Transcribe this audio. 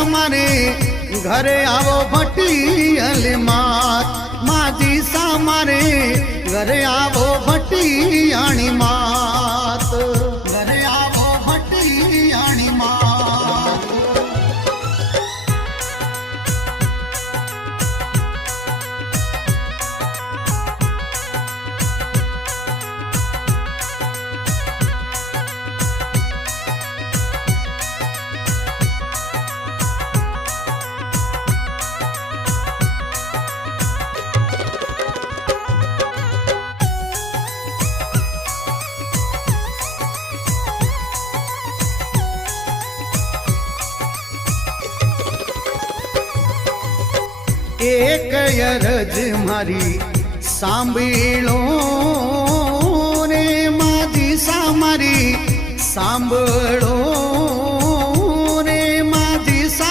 मारे घरे आवो भटियल मात माजी सा मारे घरे आवो भटियाणी मात घरे आवो भटियाणी मात। एक अरज मारी सांभळो रे माजी सा मारी सांभळो।